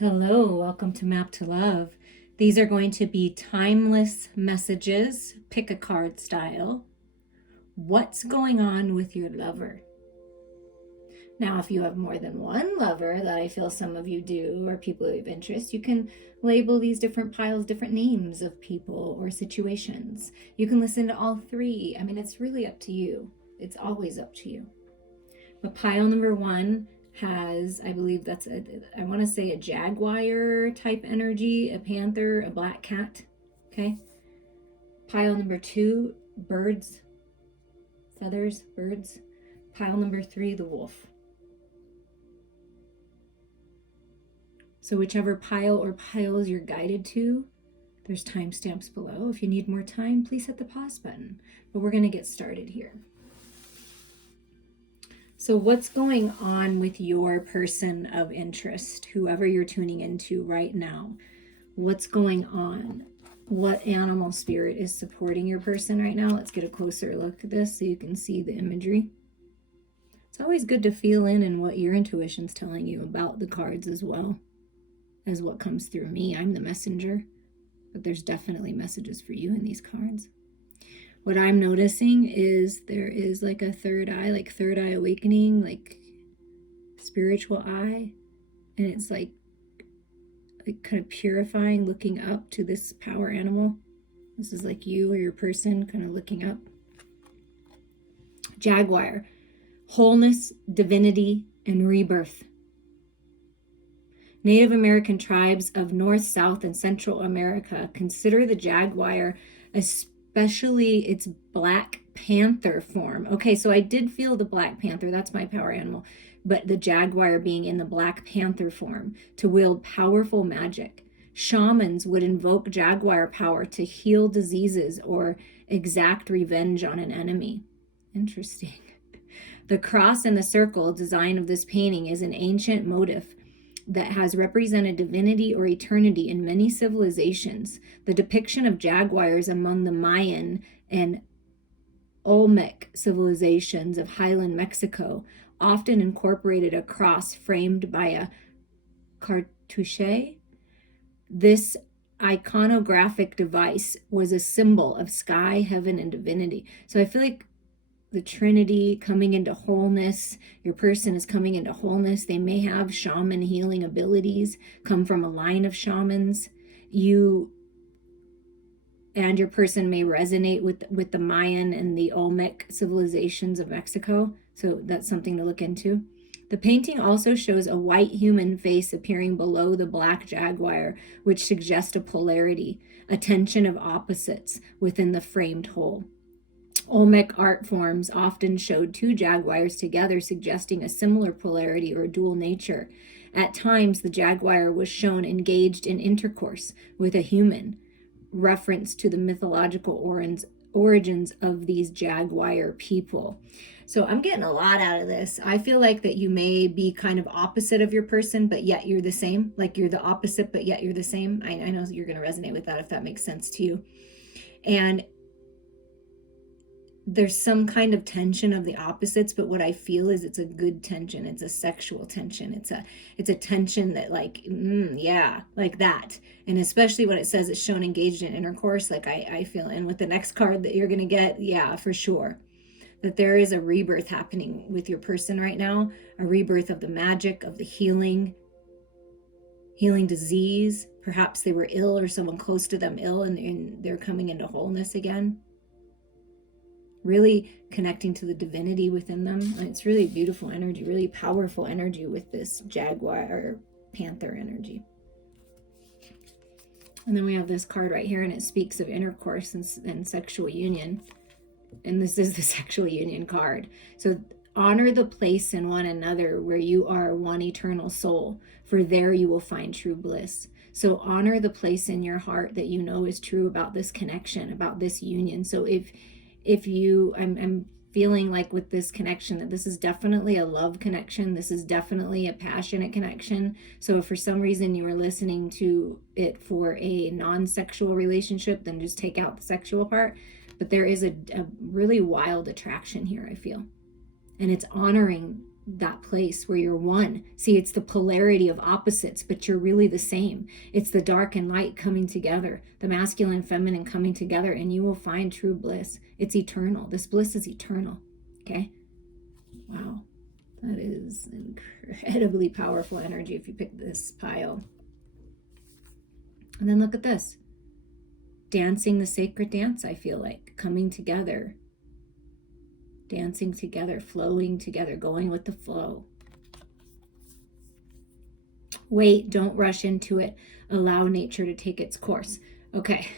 Hello, welcome to Map to Love. These are going to be timeless messages, pick a card style. What's going on with your lover? Now, if you have more than one lover, that I feel some of you do, or people of interest, you can label these different piles different names of people or situations. You can listen to all three. I mean, it's really up to you. It's always up to you. But pile number one has, I believe that's I want to say a jaguar type energy, a panther, a black cat. Okay. Pile number two, birds, feathers, birds. Pile number three, the wolf. So whichever pile or piles you're guided to, there's timestamps below. If you need more time, please hit the pause button. But we're going to get started here. So what's going on with your person of interest, whoever you're tuning into right now? What's going on? What animal spirit is supporting your person right now? Let's get a closer look at this so you can see the imagery. It's always good to feel in what your intuition's telling you about the cards as well as what comes through me. I'm the messenger, but there's definitely messages for you in these cards. What I'm noticing is there is like a third eye, like third eye awakening, like spiritual eye. And it's like kind of purifying, looking up to this power animal. This is like you or your person kind of looking up. Jaguar, wholeness, divinity, and rebirth. Native American tribes of North, South, and Central America consider the jaguar especially its Black Panther form. Okay, so I did feel the Black Panther, that's my power animal, but the jaguar being in the Black Panther form to wield powerful magic. Shamans would invoke jaguar power to heal diseases or exact revenge on an enemy. Interesting. The cross and the circle design of this painting is an ancient motif that has represented divinity or eternity in many civilizations. The depiction of jaguars among the Mayan and Olmec civilizations of highland Mexico often incorporated a cross framed by a cartouche. This iconographic device was a symbol of sky, heaven, and divinity. So I feel like the Trinity coming into wholeness. Your person is coming into wholeness. They may have shaman healing abilities, come from a line of shamans. You and your person may resonate with the Mayan and the Olmec civilizations of Mexico. So that's something to look into. The painting also shows a white human face appearing below the black jaguar, which suggests a polarity, a tension of opposites within the framed whole. Olmec art forms often showed two jaguars together, suggesting a similar polarity or dual nature. At times, the jaguar was shown engaged in intercourse with a human, reference to the mythological origins of these jaguar people. So I'm getting a lot out of this. I feel like that you may be kind of opposite of your person, but yet you're the same. Like you're the opposite, but yet you're the same. I know you're going to resonate with that if that makes sense to you. And there's some kind of tension of the opposites, but what I feel is it's a good tension. It's a sexual tension. It's a tension that like, yeah, like that. And especially when it says it's shown engaged in intercourse, like I feel, and with the next card that you're going to get, yeah, for sure, that there is a rebirth happening with your person right now, a rebirth of the magic, of the healing disease. Perhaps they were ill or someone close to them ill and they're coming into wholeness again. Really connecting to the divinity within them. It's really beautiful energy, really powerful energy with this jaguar or panther energy. And then we have this card right here, and it speaks of intercourse and sexual union. And this is the sexual union card. So honor the place in one another where you are one eternal soul, for there you will find true bliss. So honor the place in your heart that you know is true about this connection, about this union. So if you, I'm feeling like with this connection that this is definitely a love connection. This is definitely a passionate connection. So if for some reason you are listening to it for a non-sexual relationship, then just take out the sexual part. But there is a really wild attraction here, I feel. And it's honoring that place where you're one. See, it's the polarity of opposites, but you're really the same. It's the dark and light coming together, the masculine and feminine coming together, and you will find true bliss. It's eternal. This bliss is eternal. Okay? Wow. That is incredibly powerful energy if you pick this pile. And then look at this. Dancing the sacred dance, I feel like. Coming together. Dancing together, flowing together, going with the flow. Wait, don't rush into it. Allow nature to take its course. Okay,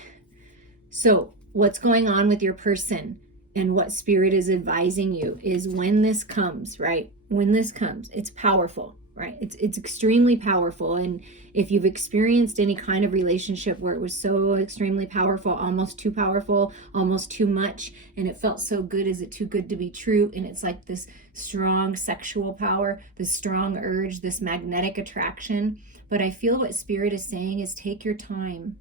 so what's going on with your person and what spirit is advising you is when this comes, right? When this comes, it's powerful, right? It's extremely powerful. And if you've experienced any kind of relationship where it was so extremely powerful, almost too powerful, almost too much, and it felt so good, is it too good to be true? And it's like this strong sexual power, this strong urge, this magnetic attraction. But I feel what spirit is saying is take your time.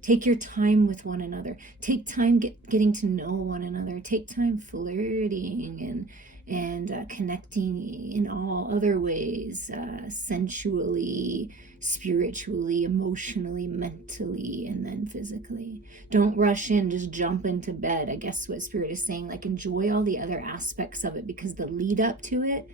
Take your time with one another. Take time getting to know one another. Take time flirting and connecting in all other ways, sensually, spiritually, emotionally, mentally, and then physically. Don't rush in, just jump into bed. I guess what spirit is saying, like, enjoy all the other aspects of it, because the lead up to it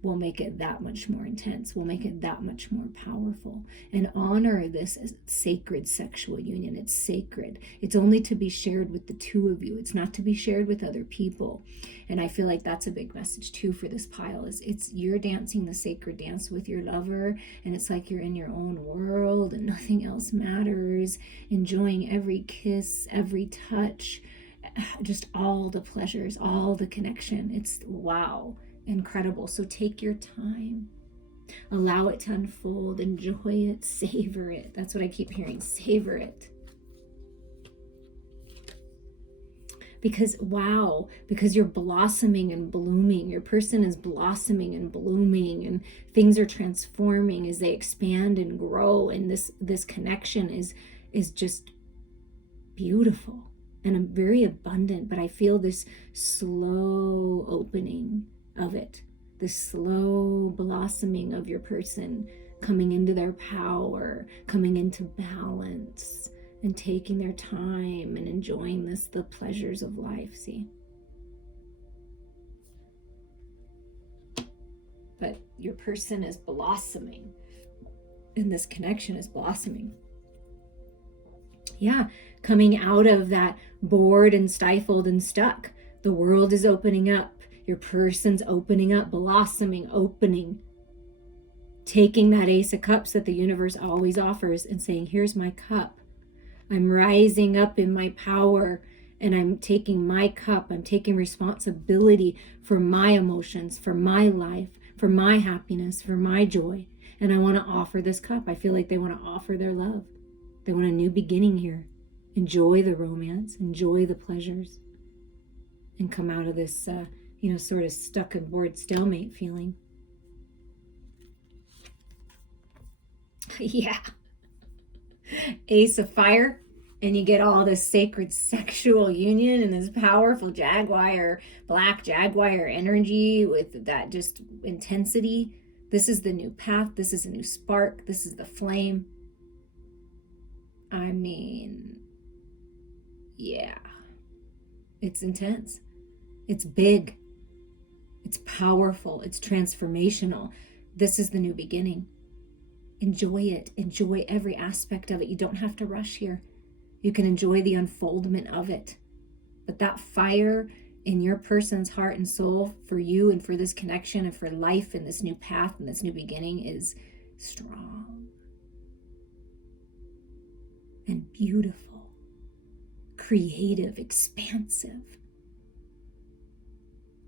will make it that much more intense, will make it that much more powerful. And honor this as sacred sexual union. It's sacred. It's only to be shared with the two of you. It's not to be shared with other people. And I feel like that's a big message too for this pile, is it's you're dancing the sacred dance with your lover, and it's like you're in your own world and nothing else matters, enjoying every kiss, every touch, just all the pleasures, all the connection. It's wow. Incredible. So take your time, allow it to unfold, enjoy it, savor it. That's what I keep hearing. Savor it. Because wow, because you're blossoming and blooming. Your person is blossoming and blooming, and things are transforming as they expand and grow. And this connection is just beautiful and very abundant. But I feel this slow opening of it, the slow blossoming of your person coming into their power, coming into balance, and taking their time and enjoying the pleasures of life. See? But your person is blossoming, and this connection is blossoming. Yeah, coming out of that bored and stifled and stuck. The world is opening up. Your person's opening up, blossoming, opening, taking that Ace of Cups that the universe always offers and saying, here's my cup. I'm rising up in my power, and I'm taking my cup. I'm taking responsibility for my emotions, for my life, for my happiness, for my joy. And I want to offer this cup. I feel like they want to offer their love. They want a new beginning here. Enjoy the romance, enjoy the pleasures, and come out of this sort of stuck and bored stalemate feeling. Yeah. Ace of Fire, and you get all this sacred sexual union and this powerful Jaguar, Black Jaguar energy with that just intensity. This is the new path. This is a new spark. This is the flame. I mean, yeah. It's intense. It's big. It's powerful. It's transformational. This is the new beginning. Enjoy it. Enjoy every aspect of it. You don't have to rush here. You can enjoy the unfoldment of it. But that fire in your person's heart and soul for you and for this connection and for life and this new path and this new beginning is strong and beautiful, creative, expansive.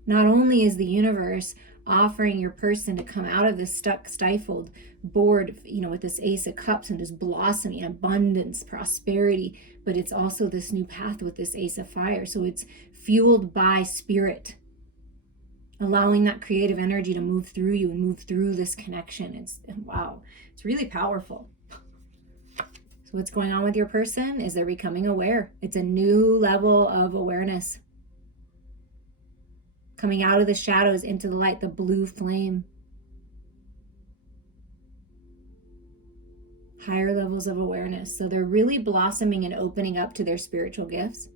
Not only is the universe offering your person to come out of this stuck, stifled, bored, with this Ace of Cups and just blossoming, abundance, prosperity, but it's also this new path with this Ace of Fire. So it's fueled by spirit, allowing that creative energy to move through you and move through this connection. It's really powerful. So what's going on with your person is they're becoming aware. It's a new level of awareness coming out of the shadows into the light, the blue flame. Higher levels of awareness. So they're really blossoming and opening up to their spiritual gifts,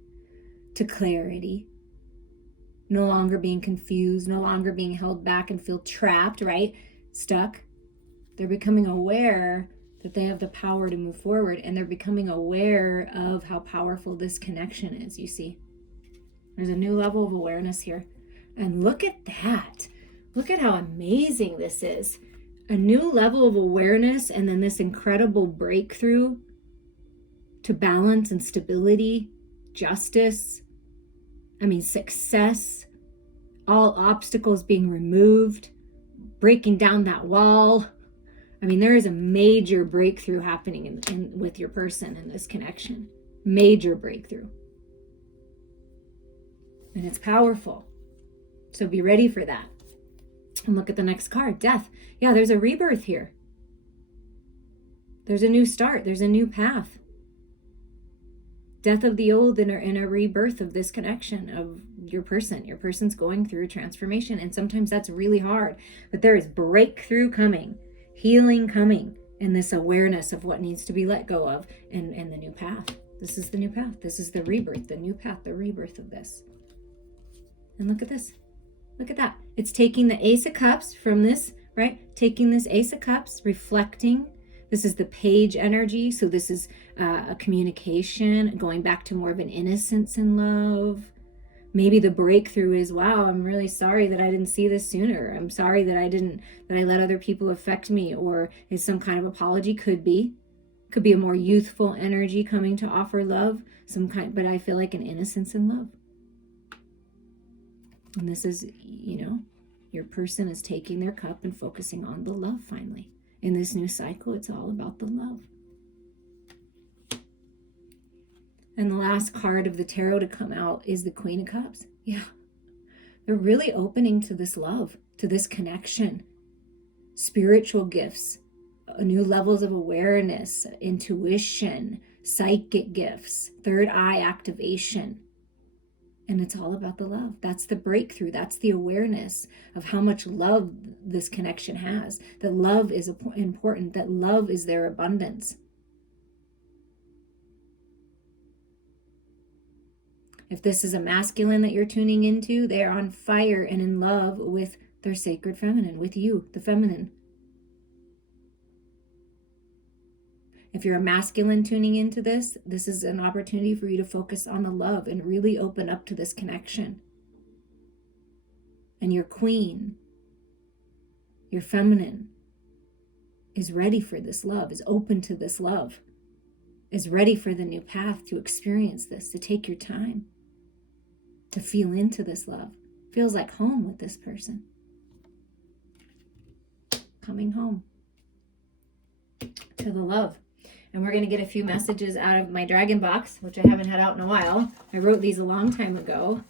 to clarity, no longer being confused, no longer being held back and feel trapped, right? Stuck. They're becoming aware that they have the power to move forward, and they're becoming aware of how powerful this connection is, you see. There's a new level of awareness here. And look at that. Look at how amazing this is. A new level of awareness, and then this incredible breakthrough to balance and stability, justice, success, all obstacles being removed, breaking down that wall. There is a major breakthrough happening with your person in this connection. Major breakthrough. And it's powerful. So be ready for that. And look at the next card, death. Yeah, there's a rebirth here. There's a new start. There's a new path. Death of the old and a rebirth of this connection of your person. Your person's going through transformation. And sometimes that's really hard. But there is breakthrough coming. Healing coming. And this awareness of what needs to be let go of. And the new path. This is the new path. This is the rebirth. The new path. The rebirth of this. And look at this. Look at that. It's taking the Ace of Cups from this, right? Taking this Ace of Cups, reflecting. This is the page energy. So this is a communication, going back to more of an innocence in love. Maybe the breakthrough is, wow, I'm really sorry that I didn't see this sooner. I'm sorry that I let other people affect me, or is some kind of apology. Could be a more youthful energy coming to offer love, but I feel like an innocence in love. And this is, your person is taking their cup and focusing on the love finally. In this new cycle, it's all about the love. And the last card of the tarot to come out is the Queen of Cups. Yeah. They're really opening to this love, to this connection. Spiritual gifts, new levels of awareness, intuition, psychic gifts, third eye activation. And it's all about the love. That's the breakthrough. That's the awareness of how much love this connection has. That love is important. That love is their abundance. If this is a masculine that you're tuning into, they are on fire and in love with their sacred feminine, with you, the feminine. If you're a masculine tuning into this, this is an opportunity for you to focus on the love and really open up to this connection. And your queen, your feminine, is ready for this love, is open to this love, is ready for the new path to experience this, to take your time, to feel into this love. Feels like home with this person. Coming home to the love. And we're going to get a few messages out of my dragon box, which I haven't had out in a while. I wrote these a long time ago.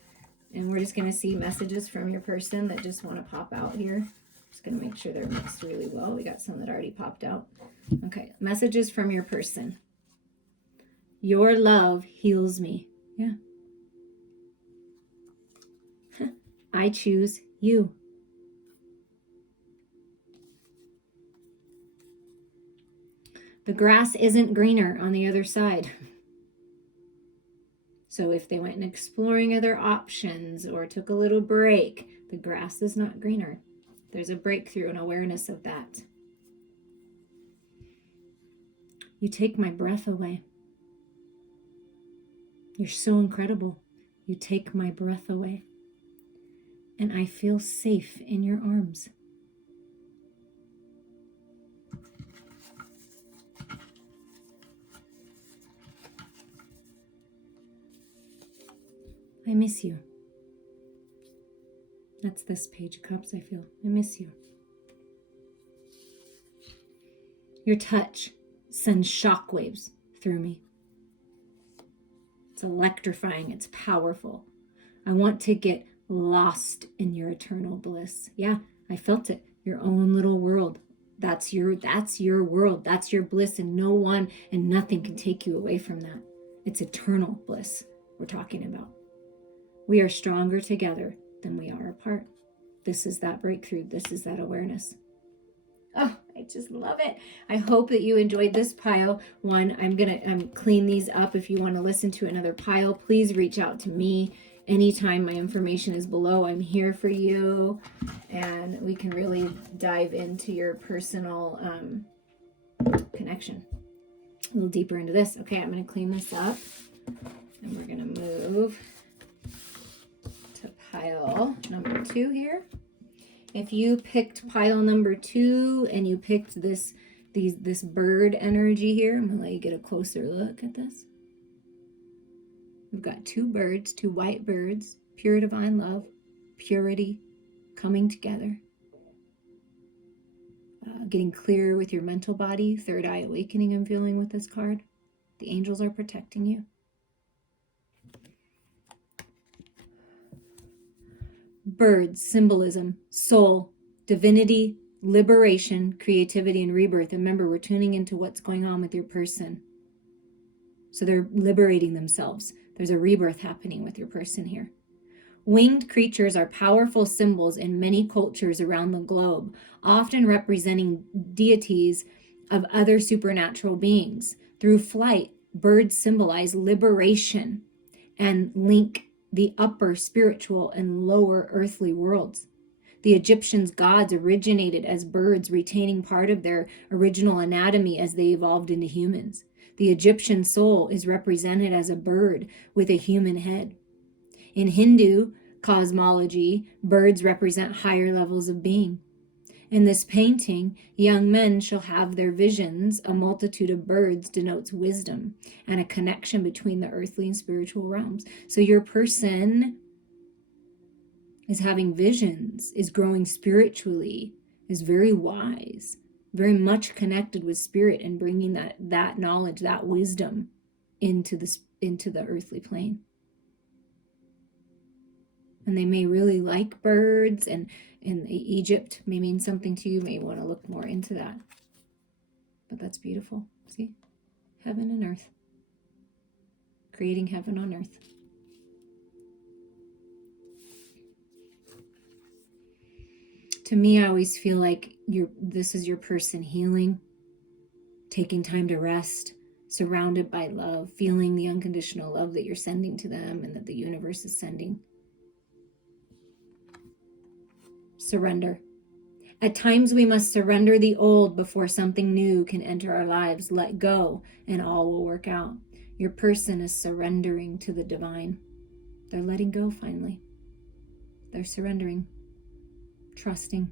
And we're just going to see messages from your person that just want to pop out here. Just going to make sure they're mixed really well. We got some that already popped out. Okay, messages from your person. Your love heals me. Yeah. I choose you. The grass isn't greener on the other side. So if they went and exploring other options or took a little break, the grass is not greener. There's a breakthrough and awareness of that. You take my breath away. You're so incredible. You take my breath away. And I feel safe in your arms. I miss you. That's this page of cups, I feel. I miss you. Your touch sends shockwaves through me. It's electrifying. It's powerful. I want to get lost in your eternal bliss. Yeah, I felt it. Your own little world. That's your world. That's your bliss, and no one and nothing can take you away from that. It's eternal bliss we're talking about. We are stronger together than we are apart. This is that breakthrough. This is that awareness. Oh, I just love it. I hope that you enjoyed this pile one. I'm gonna clean these up. If you want to listen to another pile, please reach out to me anytime. My information is below. I'm here for you, and we can really dive into your personal connection a little deeper into this. Okay, I'm gonna clean this up, and we're gonna move to pile number 2 here. If you picked pile number 2 and you picked this bird energy here, I'm gonna let you get a closer look at this. We've got 2 birds, 2 white birds, pure divine love, purity, coming together. Getting clear with your mental body, third eye awakening I'm feeling with this card. The angels are protecting you. Birds, symbolism, soul, divinity, liberation, creativity, and rebirth. Remember, we're tuning into what's going on with your person. So they're liberating themselves. There's a rebirth happening with your person here. Winged creatures are powerful symbols in many cultures around the globe, often representing deities of other supernatural beings. Through flight, birds symbolize liberation and link the upper spiritual and lower earthly worlds. The Egyptians' gods originated as birds, retaining part of their original anatomy as they evolved into humans. The Egyptian soul is represented as a bird with a human head. In Hindu cosmology, birds represent higher levels of being. In this painting, young men shall have their visions. A multitude of birds denotes wisdom and a connection between the earthly and spiritual realms. So your person is having visions, is growing spiritually, is very wise, very much connected with spirit, and bringing that knowledge, that wisdom into the earthly plane. And they may really like birds, and Egypt may mean something to you. May want to look more into that. But that's beautiful. See? Heaven and earth. Creating heaven on earth. To me, I always feel like this is your person healing, taking time to rest, surrounded by love, feeling the unconditional love that you're sending to them and that the universe is sending. Surrender. At times we must surrender the old before something new can enter our lives. Let go and all will work out. Your person is surrendering to the divine. They're letting go finally. They're surrendering, trusting.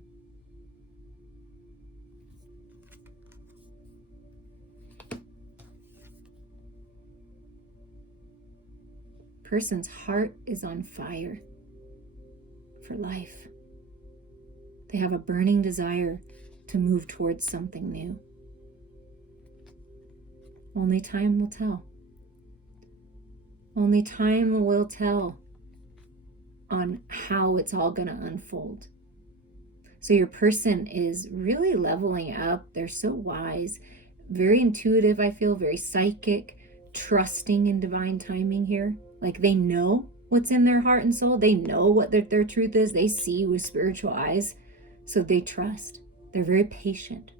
Person's heart is on fire for life. They have a burning desire to move towards something new. Only time will tell. Only time will tell on how it's all going to unfold. So your person is really leveling up. They're so wise, very intuitive, I feel, very psychic, trusting in divine timing here. Like they know what's in their heart and soul. They know what their truth is. They see with spiritual eyes. So they trust. They're very patient,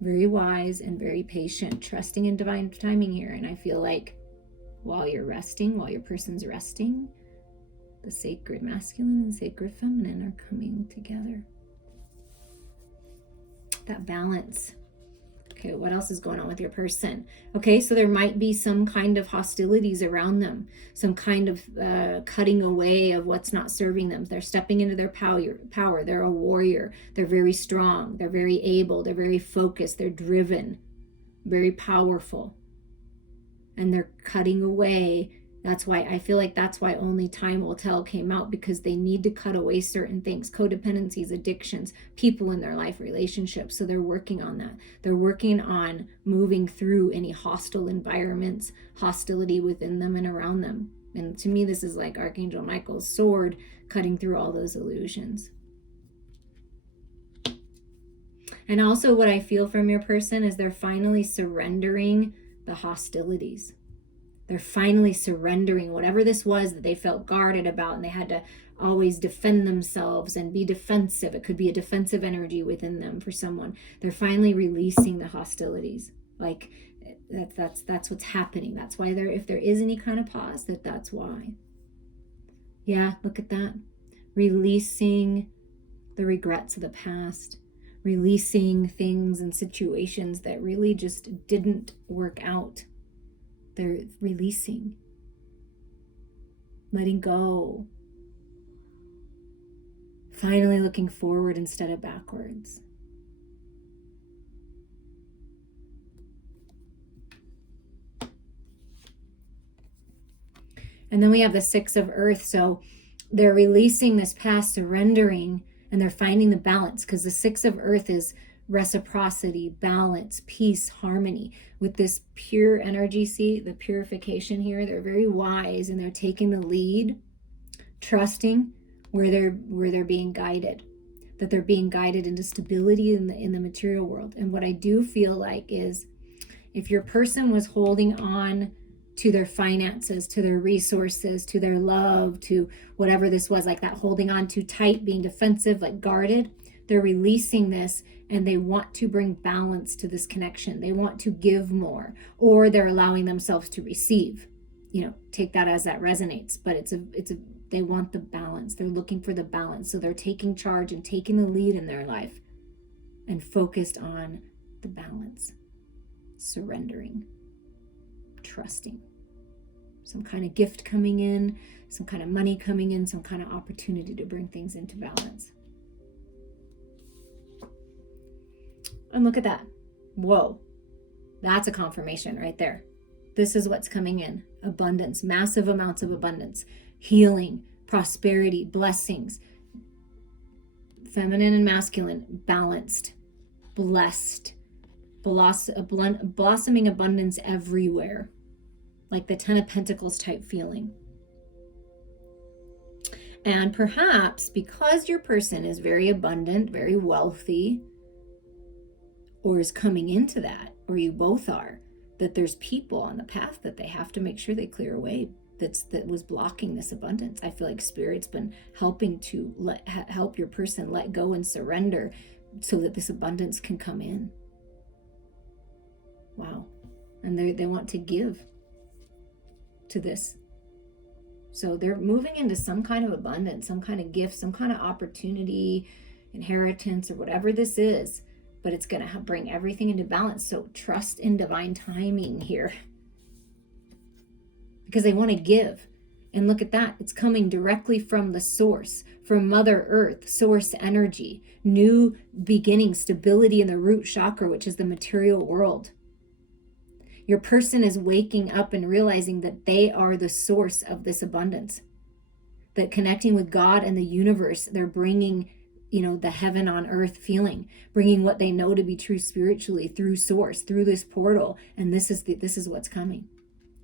very wise and very patient, trusting in divine timing here. And I feel like while you're resting, while your person's resting, the sacred masculine and sacred feminine are coming together. That balance. Okay, what else is going on with your person? Okay, so there might be some kind of hostilities around them, some kind of cutting away of what's not serving them. They're stepping into their power. They're a warrior. They're very strong. They're very able. They're very focused. They're driven, very powerful. And they're cutting away. That's why I feel like that's why Only Time Will Tell came out, because they need to cut away certain things, codependencies, addictions, people in their life, relationships. So they're working on that. They're working on moving through any hostile environments, hostility within them and around them. And to me, this is like Archangel Michael's sword cutting through all those illusions. And also what I feel from your person is they're finally surrendering the hostilities. They're finally surrendering whatever this was that they felt guarded about, and they had to always defend themselves and be defensive. It could be a defensive energy within them for someone. They're finally releasing the hostilities. Like that's what's happening. That's why if there is any kind of pause, that's why. Yeah, look at that. Releasing the regrets of the past, releasing things and situations that really just didn't work out. They're releasing, letting go, finally looking forward instead of backwards. And then we have the Six of Earth. So they're releasing this past, surrendering, and they're finding the balance, because the Six of Earth is reciprocity, balance, peace, harmony. With this pure energy, see the purification here, they're very wise and they're taking the lead, trusting where they're being guided, that they're being guided into stability in the material world. And what I do feel like is, if your person was holding on to their finances, to their resources, to their love, to whatever this was, like that holding on too tight, being defensive, like guarded, they're releasing this, and they want to bring balance to this connection. They want to give more, or they're allowing themselves to receive. Take that as that resonates, but they want the balance. They're looking for the balance. So they're taking charge and taking the lead in their life and focused on the balance, surrendering, trusting. Some kind of gift coming in, some kind of money coming in, some kind of opportunity to bring things into balance. And look at that. Whoa. That's a confirmation right there. This is what's coming in. Abundance, massive amounts of abundance, healing, prosperity, blessings, feminine and masculine, balanced, blessed, blossoming abundance everywhere. Like the 10 of Pentacles type feeling. And perhaps because your person is very abundant, very wealthy, or is coming into that, or you both are, that there's people on the path that they have to make sure they clear away that was blocking this abundance. I feel like Spirit's been helping to help your person let go and surrender so that this abundance can come in. Wow. And they want to give to this. So they're moving into some kind of abundance, some kind of gift, some kind of opportunity, inheritance, or whatever this is, but it's going to bring everything into balance. So trust in divine timing here, because they want to give. And look at that. It's coming directly from the source, from Mother Earth, source energy, new beginning, stability in the root chakra, which is the material world. Your person is waking up and realizing that they are the source of this abundance. That connecting with God and the universe, they're bringing, the heaven on earth feeling, bringing what they know to be true spiritually through source, through this portal. And this is what's coming.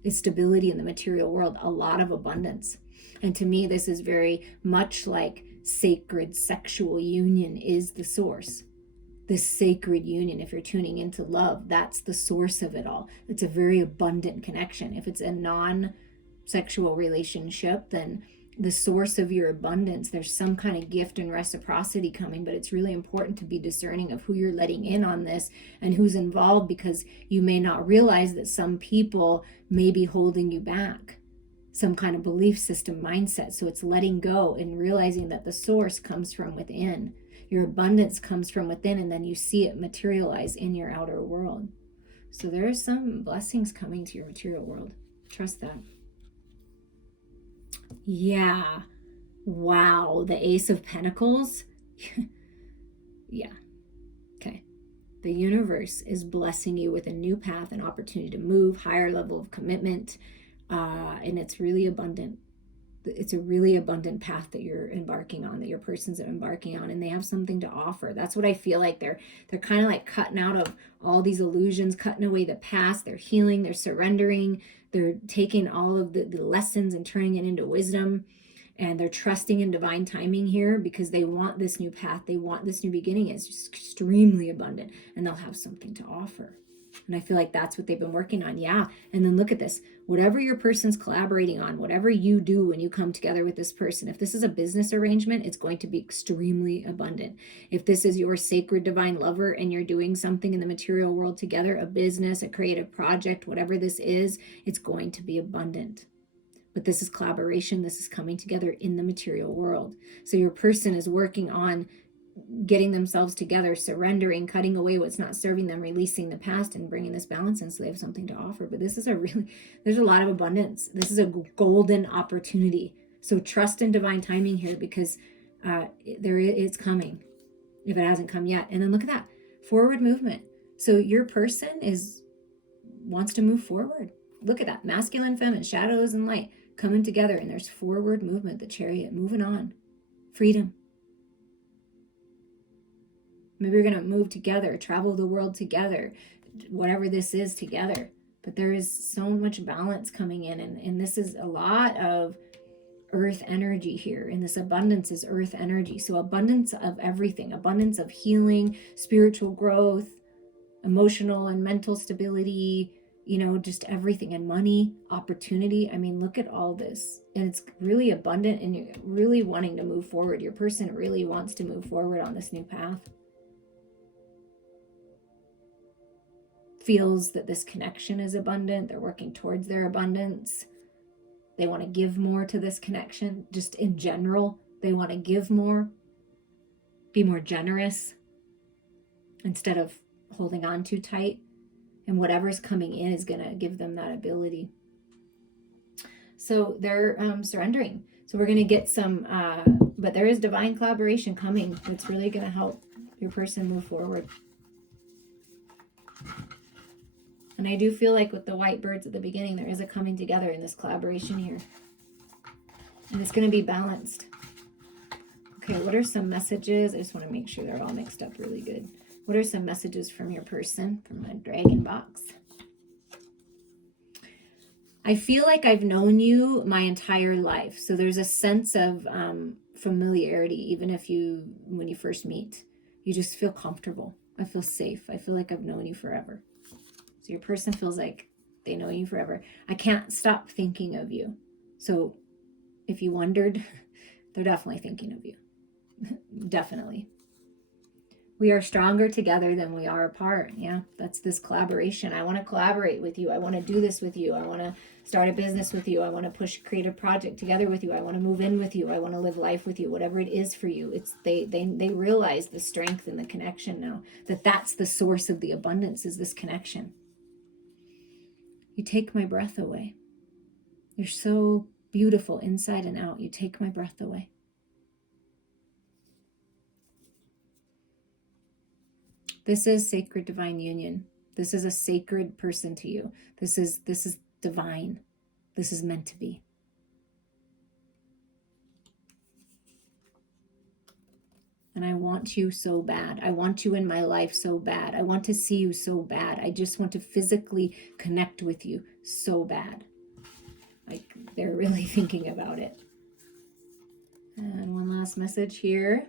It's stability in the material world, a lot of abundance. And to me, this is very much like sacred sexual union is the source. This sacred union, if you're tuning into love, that's the source of it all. It's a very abundant connection. If it's a non-sexual relationship, then the source of your abundance, there's some kind of gift and reciprocity coming, but it's really important to be discerning of who you're letting in on this and who's involved, because you may not realize that some people may be holding you back, some kind of belief system mindset. So it's letting go and realizing that the source comes from within. Your abundance comes from within, and then you see it materialize in your outer world. So there are some blessings coming to your material world. Trust that. Yeah. Wow. The Ace of Pentacles. Yeah. Okay. The universe is blessing you with a new path, an opportunity to move, higher level of commitment. And it's really abundant. It's a really abundant path that you're embarking on, that your person's embarking on, and they have something to offer. That's what I feel like. They're kind of like cutting out of all these illusions, cutting away the past. They're healing, they're surrendering, they're taking all of the lessons and turning it into wisdom, and they're trusting in divine timing here, because they want this new path. They want this new beginning. It's just extremely abundant, and they'll have something to offer. And I feel like that's what they've been working on. Yeah. And then look at this. Whatever your person's collaborating on, whatever you do when you come together with this person, if this is a business arrangement, it's going to be extremely abundant. If this is your sacred divine lover and you're doing something in the material world together, a business, a creative project, whatever this is, it's going to be abundant. But this is collaboration. This is coming together in the material world. So your person is working on getting themselves together, surrendering, cutting away what's not serving them, releasing the past, and bringing this balance in so they have something to offer. But this is there's a lot of abundance. This is a golden opportunity. So trust in divine timing here, because it's coming if it hasn't come yet. And then look at that forward movement. So your person wants to move forward. Look at that, masculine, feminine, shadows and light coming together, and there's forward movement, the Chariot, moving on, freedom. Maybe you're going to move together, travel the world together, whatever this is together. But there is so much balance coming in. And this is a lot of earth energy here. And this abundance is earth energy. So abundance of everything, abundance of healing, spiritual growth, emotional and mental stability, just everything, and money, opportunity. I mean, look at all this. And it's really abundant, and you're really wanting to move forward. Your person really wants to move forward on this new path. Feels that this connection is abundant. They're working towards their abundance. They want to give more to this connection. Just in general, they want to give more, be more generous instead of holding on too tight. And whatever's coming in is going to give them that ability. So they're surrendering. So we're going to get some, but there is divine collaboration coming that's really going to help your person move forward. And I do feel like with the white birds at the beginning, there is a coming together in this collaboration here. And it's going to be balanced. Okay, what are some messages? I just want to make sure they're all mixed up really good. What are some messages from your person, from my dragon box? I feel like I've known you my entire life. So there's a sense of familiarity, even if when you first meet, you just feel comfortable. I feel safe. I feel like I've known you forever. So your person feels like they know you forever. I can't stop thinking of you. So if you wondered, they're definitely thinking of you. Definitely. We are stronger together than we are apart. Yeah, that's this collaboration. I want to collaborate with you. I want to do this with you. I want to start a business with you. I want to push a creative project together with you. I want to move in with you. I want to live life with you. Whatever it is for you, they realize the strength and the connection now. That's the source of the abundance, is this connection. You take my breath away. You're so beautiful inside and out. You take my breath away. This is sacred divine union. This is a sacred person to you. This is divine. This is meant to be. And I want you so bad. I want you in my life so bad. I want to see you so bad. I just want to physically connect with you so bad. Like, they're really thinking about it. And one last message here.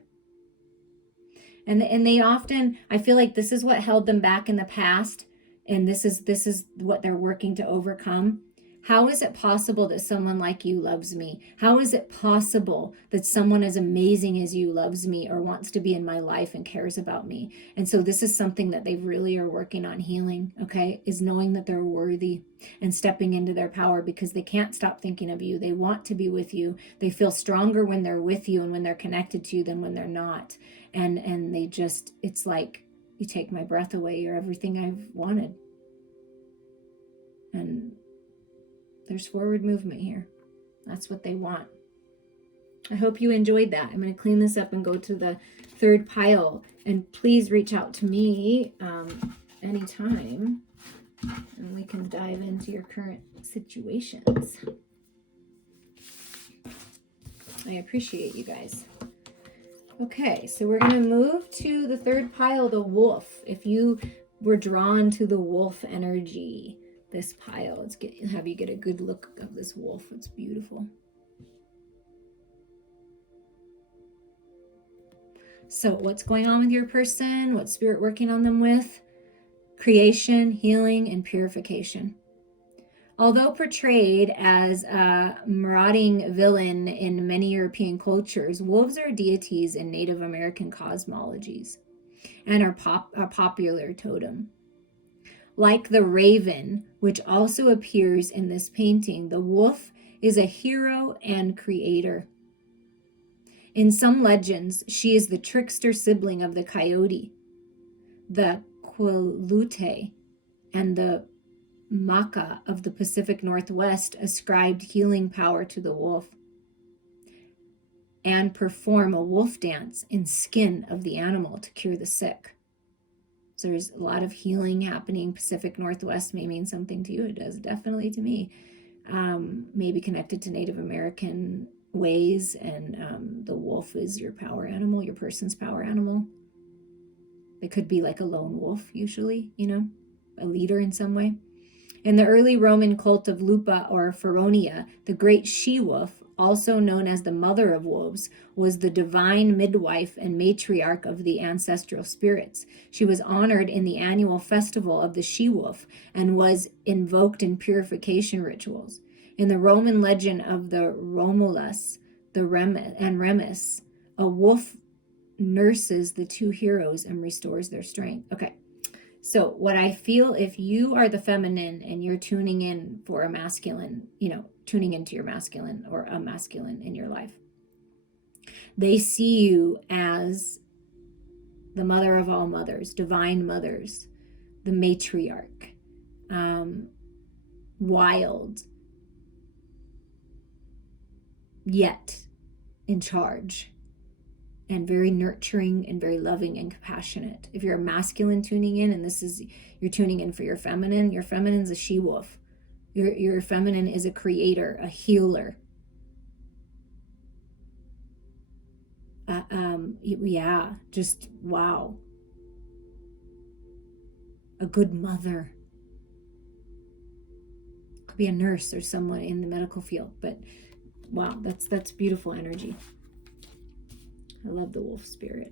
And they often, I feel like this is what held them back in the past. And this is what they're working to overcome. How is it possible that someone like you loves me? How is it possible that someone as amazing as you loves me or wants to be in my life and cares about me? And so this is something that they really are working on healing, okay, is knowing that they're worthy and stepping into their power, because they can't stop thinking of you. They want to be with you. They feel stronger when they're with you and when they're connected to you than when they're not. And they just, it's like, you take my breath away. You're everything I've wanted. And there's forward movement here. That's what they want. I hope you enjoyed that. I'm going to clean this up and go to the third pile. And please reach out to me anytime, and we can dive into your current situations. I appreciate you guys. Okay, so we're going to move to the third pile, the wolf. If you were drawn to the wolf energy, this pile, have you get a good look of this wolf. It's beautiful. So what's going on with your person? What's spirit working on them with? creation, healing, and purification. Although portrayed as a marauding villain in many European cultures, wolves are deities in Native American cosmologies and are a popular totem. Like the raven, which also appears in this painting, the wolf is a hero and creator. In some legends, she is the trickster sibling of the coyote, the quilote, and the Maka of the Pacific Northwest ascribed healing power to the wolf and perform a wolf dance in skin of the animal to cure the sick. So there's a lot of healing happening. Pacific Northwest may mean something to you. It does definitely to me. Maybe connected to Native American ways, and the wolf is your power animal, your person's power animal. It could be like a lone wolf, usually, a leader in some way. In the early Roman cult of Lupa or Feronia, the great she-wolf, also known as the mother of wolves, was the divine midwife and matriarch of the ancestral spirits. She was honored in the annual festival of the she-wolf and was invoked in purification rituals. In the Roman legend of the Romulus and Remus, a wolf nurses the two heroes and restores their strength. Okay. So what I feel, if you are the feminine and you're tuning in for a masculine, tuning into your masculine or a masculine in your life, they see you as the mother of all mothers, divine mothers, the matriarch, wild, yet in charge, and very nurturing and very loving and compassionate. If you're a masculine tuning in, and you're tuning in for your feminine's a she-wolf. Your feminine is a creator, a healer. Yeah, just wow. A good mother. Could be a nurse or someone in the medical field, but wow, that's beautiful energy. I love the wolf spirit.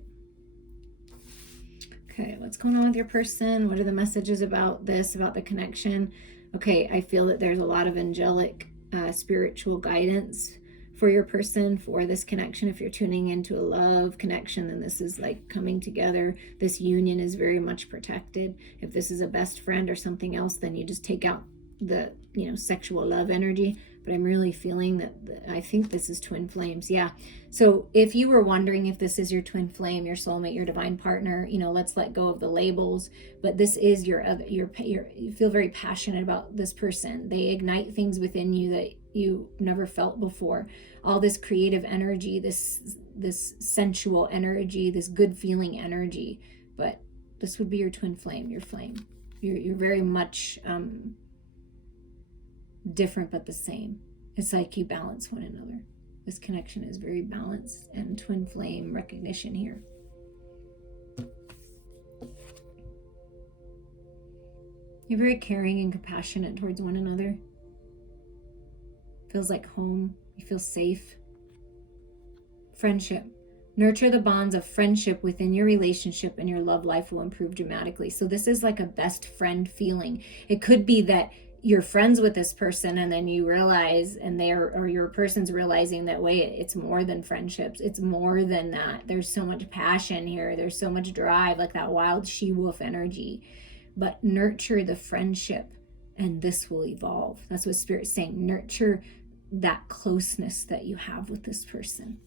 Okay, what's going on with your person? What are the messages about this, about the connection? Okay, I feel that there's a lot of angelic spiritual guidance for your person for this connection. If you're tuning into a love connection, then this is like coming together. This union is very much protected. If this is a best friend or something else, then you just take out the sexual love energy. But I'm really feeling that I think this is twin flames. Yeah. So if you were wondering if this is your twin flame, your soulmate, your divine partner, let's let go of the labels. But this is your you feel very passionate about this person. They ignite things within you that you never felt before. All this creative energy, this sensual energy, this good feeling energy. But this would be your twin flame, your flame. You're very much different but the same. It's like you balance one another. This connection is very balanced, and twin flame recognition here. You're very caring and compassionate towards one another. Feels like home. You feel safe. Friendship. Nurture the bonds of friendship within your relationship, and your love life will improve dramatically. So this is like a best friend feeling. It could be that you're friends with this person, and then you realize, and your person's realizing that, wait, it's more than friendships. It's more than that. There's so much passion here. There's so much drive, like that wild she-wolf energy. But nurture the friendship, and this will evolve. That's what Spirit's saying. Nurture that closeness that you have with this person.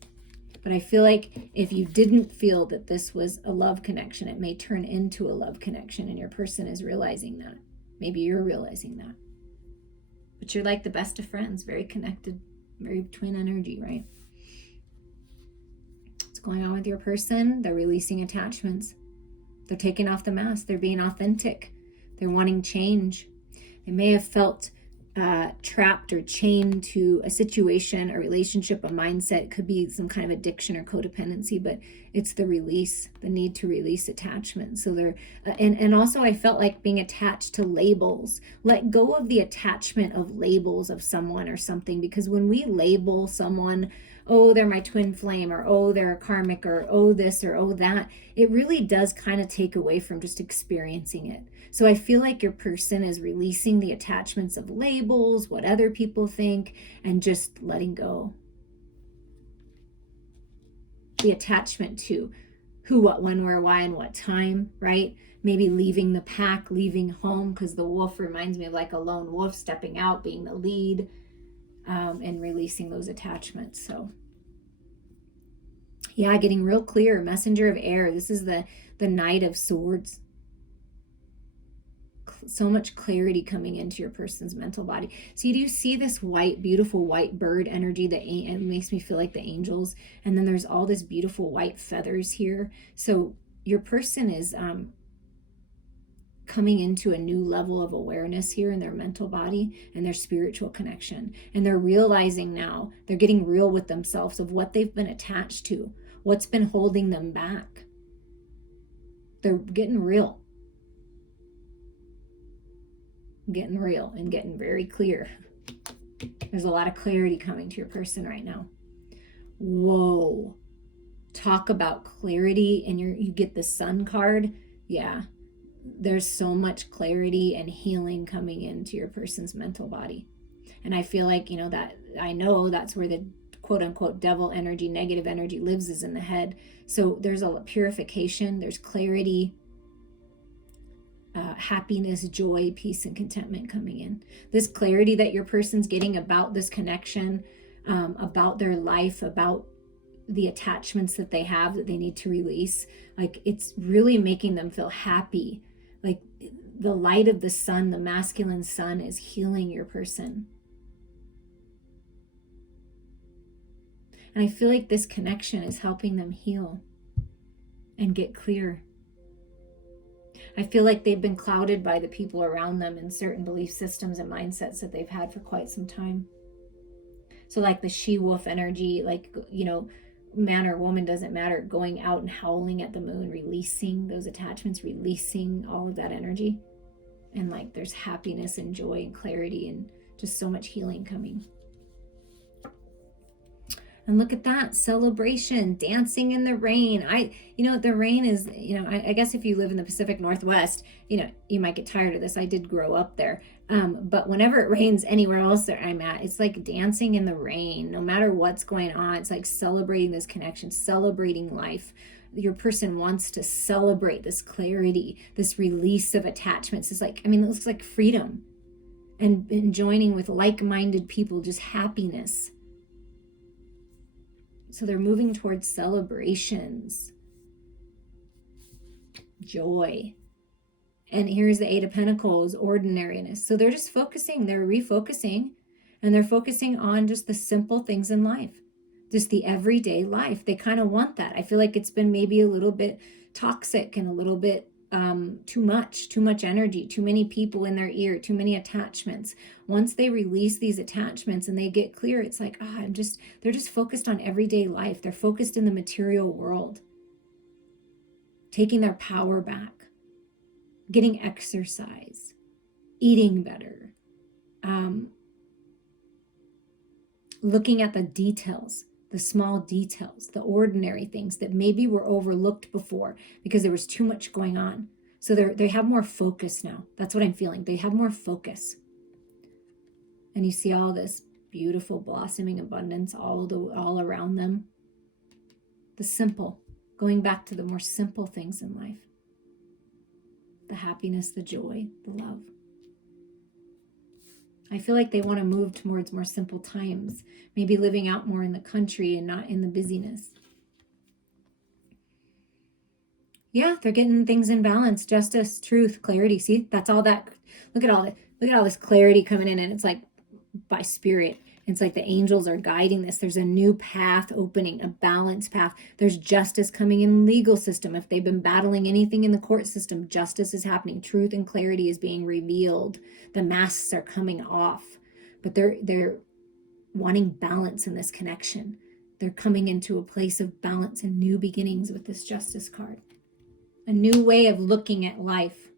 But I feel like if you didn't feel that this was a love connection, it may turn into a love connection, and your person is realizing that. Maybe you're realizing that. But you're like the best of friends, very connected, very twin energy, right? What's going on with your person? They're releasing attachments. They're taking off the mask. They're being authentic. They're wanting change. They may have felt trapped or chained to a situation, a relationship, a mindset. It could be some kind of addiction or codependency, but it's the release, the need to release attachment. So they're and also I felt like being attached to labels. Let go of the attachment of labels of someone or something, because when we label someone, oh, they're my twin flame, or oh, they're a karmic, or oh, this, or oh, that. It really does kind of take away from just experiencing it. So I feel like your person is releasing the attachments of labels, what other people think, and just letting go. The attachment to who, what, when, where, why, and what time, right? Maybe leaving the pack, leaving home, because the wolf reminds me of like a lone wolf stepping out, being the lead, and releasing those attachments. So yeah, getting real clear. Messenger of air. This is the Knight of Swords. So much clarity coming into your person's mental body. See, do you see this white, beautiful white bird energy that it makes me feel like the angels? And then there's all this beautiful white feathers here. So your person is coming into a new level of awareness here in their mental body and their spiritual connection. And they're realizing now, they're getting real with themselves of what they've been attached to, what's been holding them back. They're getting real. Getting real and getting very clear. There's a lot of clarity coming to your person right now. Whoa. Talk about clarity, and you get the Sun card. Yeah. There's so much clarity and healing coming into your person's mental body. And I feel like, that I know that's where the quote unquote devil energy, negative energy lives, is in the head. So there's a purification, there's clarity, happiness, joy, peace, and contentment coming in. This clarity that your person's getting about this connection, about their life, about the attachments that they have that they need to release, like it's really making them feel happy. Like the light of the sun, the masculine sun, is healing your person. And I feel like this connection is helping them heal and get clear. I feel like they've been clouded by the people around them and certain belief systems and mindsets that they've had for quite some time. So like the she-wolf energy, like, man or woman, doesn't matter, going out and howling at the moon, releasing those attachments, releasing all of that energy. And like there's happiness and joy and clarity and just so much healing coming. And look at that celebration, dancing in the rain. The rain is, I guess if you live in the Pacific Northwest, you might get tired of this. I did grow up there. But whenever it rains anywhere else that I'm at, it's like dancing in the rain, no matter what's going on. It's like celebrating this connection, celebrating life. Your person wants to celebrate this clarity, this release of attachments. It's like, it looks like freedom and joining with like-minded people, just happiness. So they're moving towards celebrations, joy. And here's the Eight of Pentacles, ordinariness. So they're just focusing, they're refocusing, and they're focusing on just the simple things in life, just the everyday life. They kind of want that. I feel like it's been maybe a little bit toxic and a little bit too much energy, too many people in their ear, too many attachments. Once they release these attachments and they get clear, it's like, they're just focused on everyday life. They're focused in the material world, taking their power back, getting exercise, eating better, looking at the details, the small details, the ordinary things that maybe were overlooked before because there was too much going on. So they have more focus now. That's what I'm feeling. They have more focus. And you see all this beautiful blossoming abundance all around them. The simple, going back to the more simple things in life. The happiness, the joy, the love. I feel like they want to move towards more simple times, maybe living out more in the country and not in the busyness. Yeah, they're getting things in balance, justice, truth, clarity. See, that's all that. Look at all this clarity coming in, and it's like by spirit. It's like the angels are guiding this. There's a new path opening, a balanced path. There's justice coming in legal system. If they've been battling anything in the court system, justice is happening. Truth and clarity is being revealed. The masks are coming off. But they're wanting balance in this connection. They're coming into a place of balance and new beginnings with this justice card. A new way of looking at life.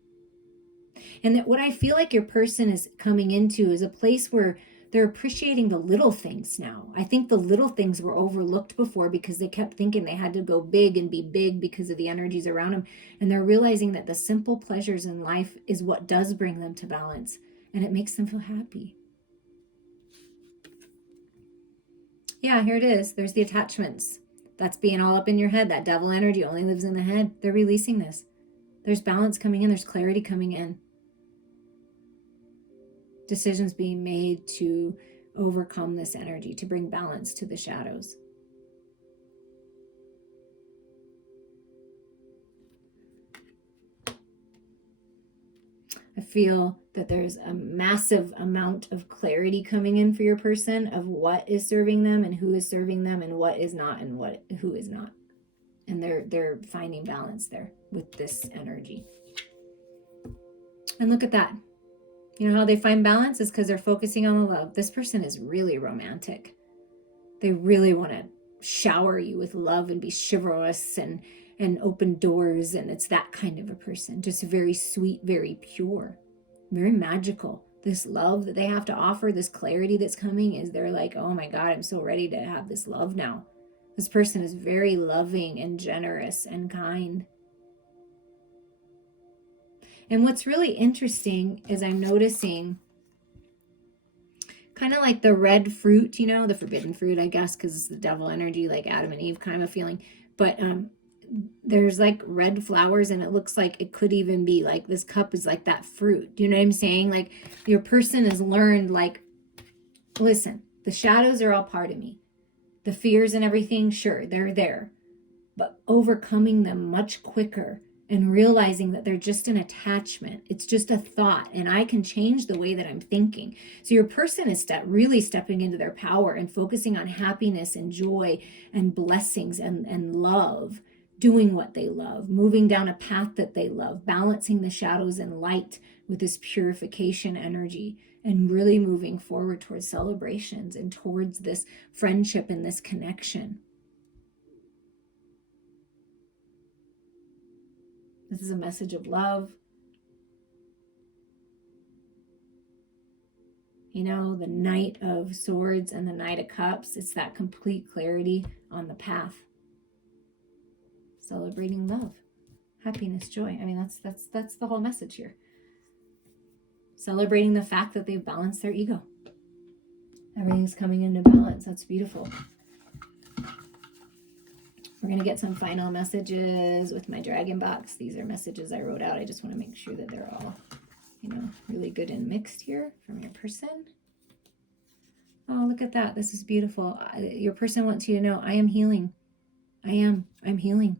And that what I feel like your person is coming into is a place where They're appreciating the little things now. I think the little things were overlooked before because they kept thinking they had to go big and be big because of the energies around them. And they're realizing that the simple pleasures in life is what does bring them to balance. And it makes them feel happy. Yeah, here it is. There's the attachments. That's being all up in your head. That devil energy only lives in the head. They're releasing this. There's balance coming in. There's clarity coming in. Decisions being made to overcome this energy, to bring balance to the shadows. I feel that there's a massive amount of clarity coming in for your person of what is serving them and who is serving them and what is not and who is not. And they're finding balance there with this energy. And look at that. You know how they find balance is because they're focusing on the love. This person is really romantic. They really want to shower you with love and be chivalrous and open doors. And it's that kind of a person. Just very sweet, very pure, very magical. This love that they have to offer, this clarity that's coming is they're like, oh my God, I'm so ready to have this love now. This person is very loving and generous and kind. And what's really interesting is I'm noticing kind of like the red fruit, you know, the forbidden fruit, I guess, because it's the devil energy, like Adam and Eve kind of a feeling. But there's like red flowers and it looks like it could even be like this cup is like that fruit. Do you know what I'm saying? Like your person has learned, like, listen, the shadows are all part of me. The fears and everything, sure, they're there. But overcoming them much quicker and realizing that they're just an attachment. It's just a thought, and I can change the way that I'm thinking. So your person is really stepping into their power and focusing on happiness and joy and blessings and love, doing what they love, moving down a path that they love, balancing the shadows and light with this purification energy, and really moving forward towards celebrations and towards this friendship and this connection. This is a message of love. You know, the Knight of Swords and the Knight of Cups, it's that complete clarity on the path. Celebrating love, happiness, joy. I mean, that's the whole message here. Celebrating the fact that they've balanced their ego. Everything's coming into balance. That's beautiful. We're going to get some final messages with my dragon box. These are messages I wrote out. I just want to make sure that they're all, you know, really good and mixed here from your person. Oh, look at that. This is beautiful. Your person wants you to know, I am healing. I'm healing.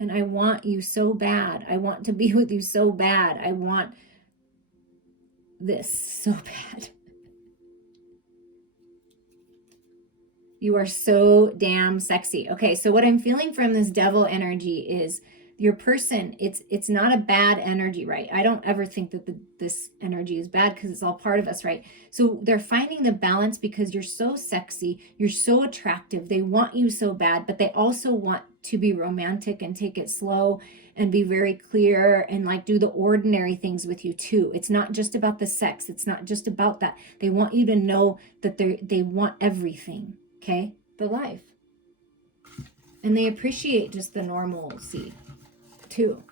And I want you so bad. I want to be with you so bad. I want this so bad. You are so damn sexy. Okay, so what I'm feeling from this devil energy is your person, it's not a bad energy, right? I don't ever think that this energy is bad because it's all part of us, right? So they're finding the balance because you're so sexy, you're so attractive, they want you so bad, but they also want to be romantic and take it slow and be very clear and like do the ordinary things with you too. It's not just about the sex. It's not just about that. They want you to know that they want everything. Okay, the life. And they appreciate just the normalcy too,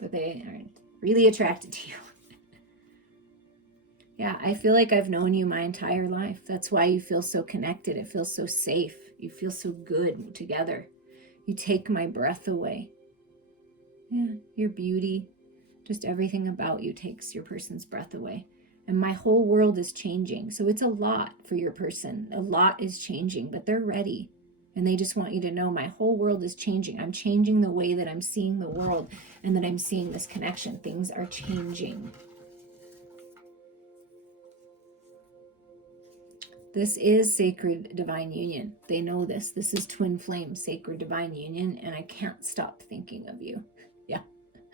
but they are really attracted to you. Yeah, I feel like I've known you my entire life. That's why you feel so connected. It feels so safe. You feel so good together. You take my breath away. Yeah, your beauty, just everything about you takes your person's breath away. And my whole world is changing. So it's a lot for your person. A lot is changing, but they're ready. And they just want you to know my whole world is changing. I'm changing the way that I'm seeing the world and that I'm seeing this connection. Things are changing. This is sacred divine union. They know this. This is twin flame, sacred divine union. And I can't stop thinking of you. Yeah.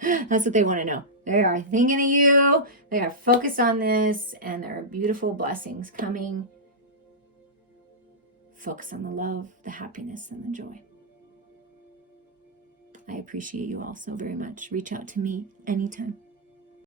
That's what they want to know. They are thinking of you. They are focused on this. And there are beautiful blessings coming. Focus on the love, the happiness, and the joy. I appreciate you all so very much. Reach out to me anytime.